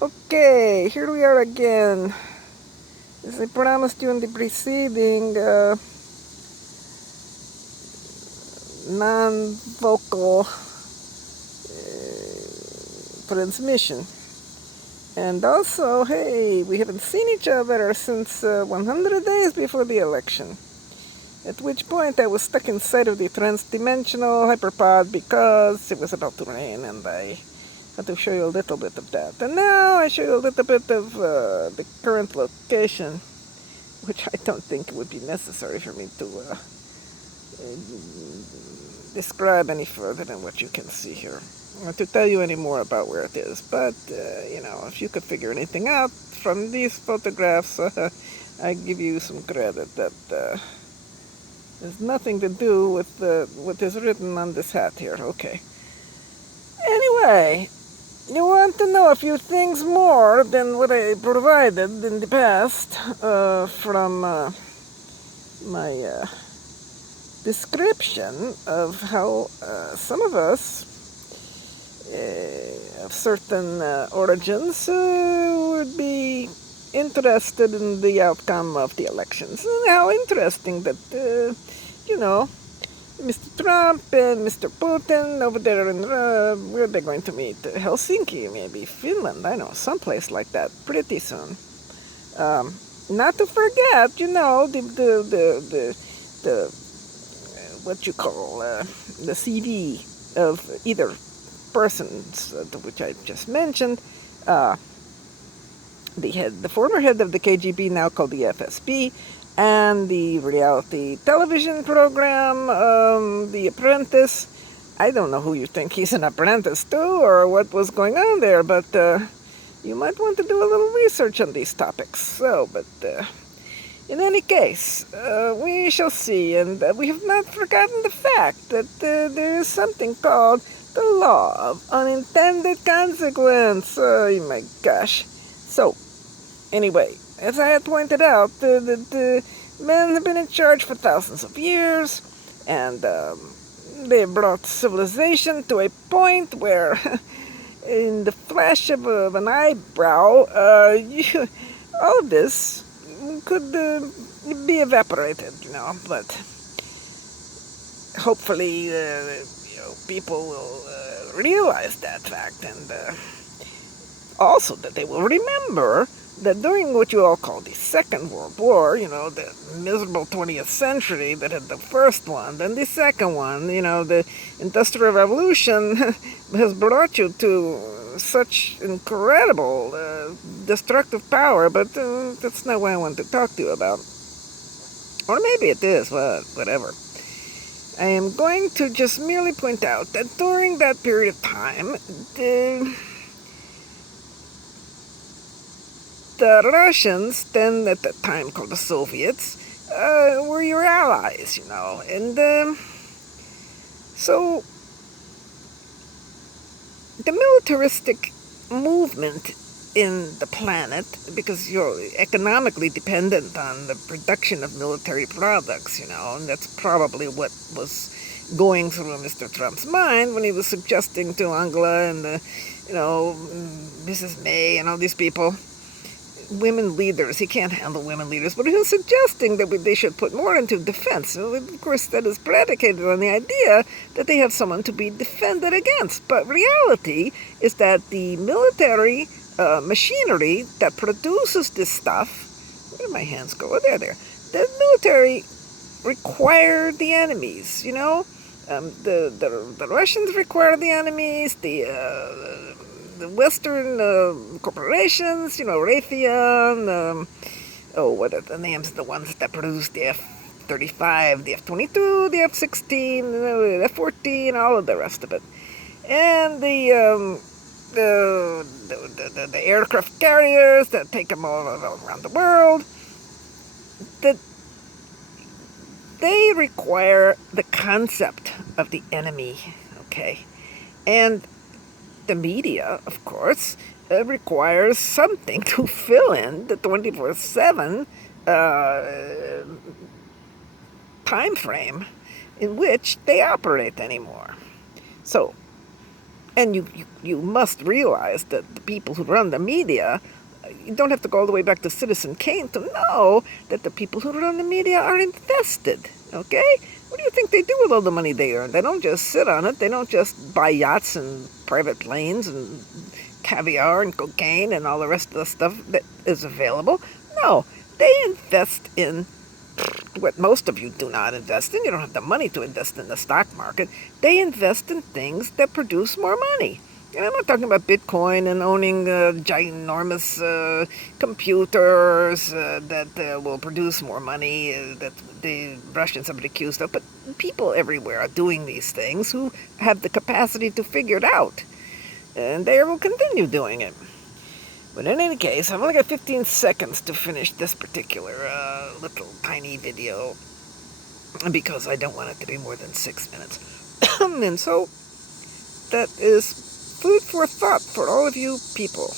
Okay, here we are again. As I promised you in the preceding non-vocal transmission. And also, hey, we haven't seen each other since 100 days before the election. At which point I was stuck inside of the Transdimensional Hyperpod because it was about to rain and I had to show you a little bit of that. And now I show you a little bit of the current location, which I don't think would be necessary for me to describe any further than what you can see here. To tell you any more about where it is. But, if you could figure anything out from these photographs, I give you some credit that has nothing to do with what is written on this hat here. Okay. Anyway, you want to know a few things more than what I provided in the past from my description of how some of us of certain origins would be interested in the outcome of the elections. And how interesting that, Mr. Trump and Mr. Putin over there in, where they're going to meet? Helsinki, maybe Finland, I know, someplace like that, pretty soon. Not to forget, the what you call the CV of either persons, which I just mentioned, the former head of the KGB, now called the FSB, and the reality television program, The Apprentice. I don't know who you think he's an apprentice to or what was going on there, but you might want to do a little research on these topics. So, but in any case, we shall see, and we have not forgotten the fact that there is something called the law of unintended consequence. Oh my gosh. So, anyway, as I had pointed out, the men have been in charge for thousands of years, and they brought civilization to a point where, in the flash of an eyebrow, all of this could be evaporated, but hopefully, people will realize that fact, and also that they will remember that during what you all call the Second World War, the miserable 20th century that had the first one, then the second one, the Industrial Revolution has brought you to such incredible destructive power, but that's not what I want to talk to you about. Or maybe it is, but whatever. I am going to just merely point out that during that period of time, the Russians, then at that time called the Soviets, were your allies, and so the militaristic movement in the planet, because you're economically dependent on the production of military products, and that's probably what was going through Mr. Trump's mind when he was suggesting to Angela and, Mrs. May and all these people, women leaders. He can't handle women leaders, but he was suggesting that they should put more into defense. And of course, that is predicated on the idea that they have someone to be defended against. But reality is that the military machinery that produces this stuff, where did my hands go? Oh, there. The military require the enemies, the Russians require the enemies, the Western corporations, Raytheon, what are the names of the ones that produce the F-35, the F-22, the F-16, the F-14, all of the rest of it. And the aircraft carriers that take them all around the world, that they require the concept of the enemy, okay? And the media, of course, requires something to fill in the 24/7 time frame in which they operate anymore. So, And you must realize that the people who run the media, you don't have to go all the way back to Citizen Kane to know that the people who run the media are invested, okay? What do you think they do with all the money they earn? They don't just sit on it. They don't just buy yachts and private planes and caviar and cocaine and all the rest of the stuff that is available. No, they invest in what most of you do not invest in. You don't have the money to invest in the stock market. They invest in things that produce more money. And I'm not talking about Bitcoin and owning ginormous computers that will produce more money that the Russians have been accused of. But people everywhere are doing these things who have the capacity to figure it out. And they will continue doing it. But in any case, I've only got 15 seconds to finish this particular little tiny video because I don't want it to be more than 6 minutes. And so that is food for thought for all of you people.